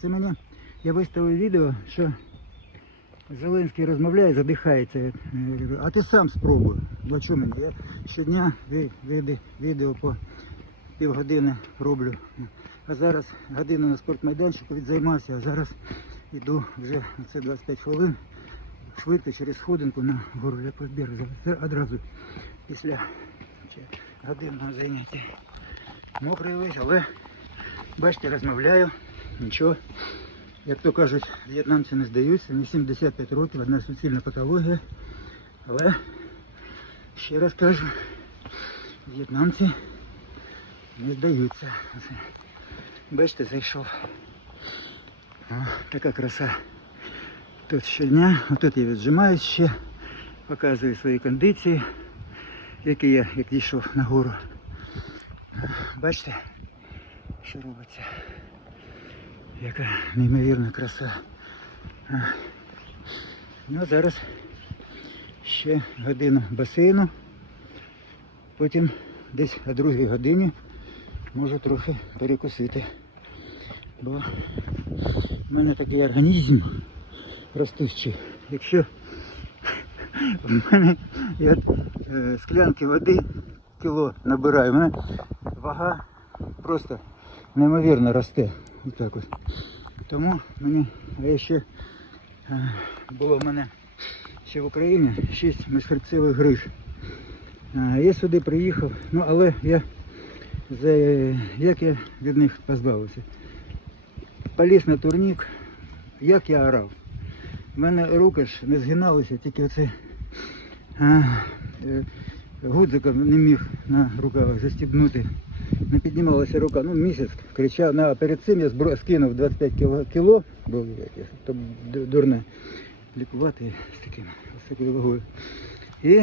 Це мені. Я виставив відео, що Зеленський розмовляє, задихається. А ти сам спробуй. Для чого? Я щодня відео по півгодини роблю. А зараз годину на спортмайданчику відзаймався, а зараз йду вже це 25 хвилин. Швидко через сходинку на гору я побіг Це одразу після годинного заняття. Мокрий весь, але бачите, розмовляю. Нічого. Як то кажуть, в'єтнамці не здаються, мені 75 років, одна суцільна патологія. Але ще раз кажу, в'єтнамці не здаються. Бачите, зайшов. О, така краса. Тут щодня, отут я віджимаюсь ще, показую свої кондиції, які я як дійшов на гору. Бачите, що робиться? Яка неймовірна краса. Ну а зараз ще година басейну. Потім десь о другій годині можу трохи перекусити. Бо в мене такий організм ростущий. Якщо в мене я е, склянки води кіло набираю, в мене вага просто неймовірно росте. Отак ось. Тому мені я ще е, було в мене ще в Україні 6 міжхребцевих гриж. Е, Я сюди приїхав, ну але я як я від них позбавився. Поліз на турнік, як я орав. У мене руки ж не згиналися, тільки оце е, гудзиком не міг на рукавах застібнути. Не піднімалася рука, ну місяць кричав. А перед цим я збро... скинув 25 кіло, кіло бо я- то дурне лікувати з таким з такою вагою. І,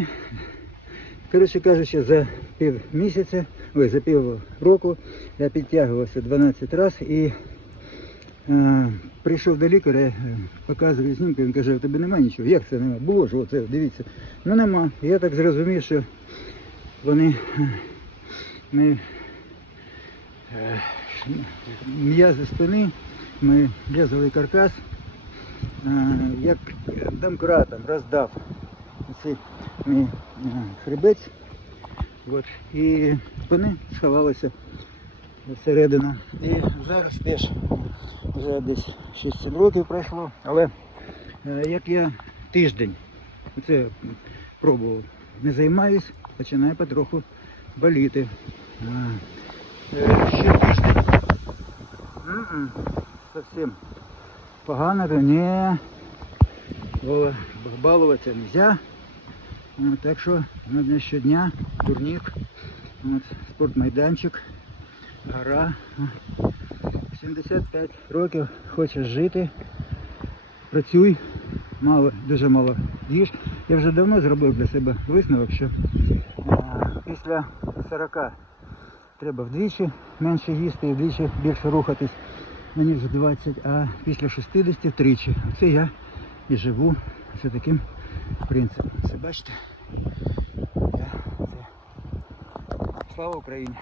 коротше кажучи, за пів місяця, ой, за пів року я підтягувався 12 разів і Е, Прийшов до лікаря, е, показує знімки, він каже, у тебе немає нічого. Як це немає? Було ж, оце, дивіться. Ну нема. Я так зрозумів, що вони е, ми е, м'язи спини, ми м'язовий каркас, е, як домкратом роздав цей мій е, хребець. От, і спини сховалися всередину. І зараз теж вже десь 6-7 років пройшло, але е, як я тиждень це пробував, не займаюсь, починає потроху боліти. Е, Ще тиждень. М-м, погано, ні. Балуватися не можна. Так що на дня щодня турнік, спортмайданчик, гора. 75 років хочеш жити, працюй, мало, дуже мало їж. Я вже давно зробив для себе висновок, що а, після 40 треба вдвічі менше їсти і вдвічі більше рухатись, мені вже 20, а після 60 втричі. Оце я і живу за таким принципом. Це бачите? Я, це... Слава Україні!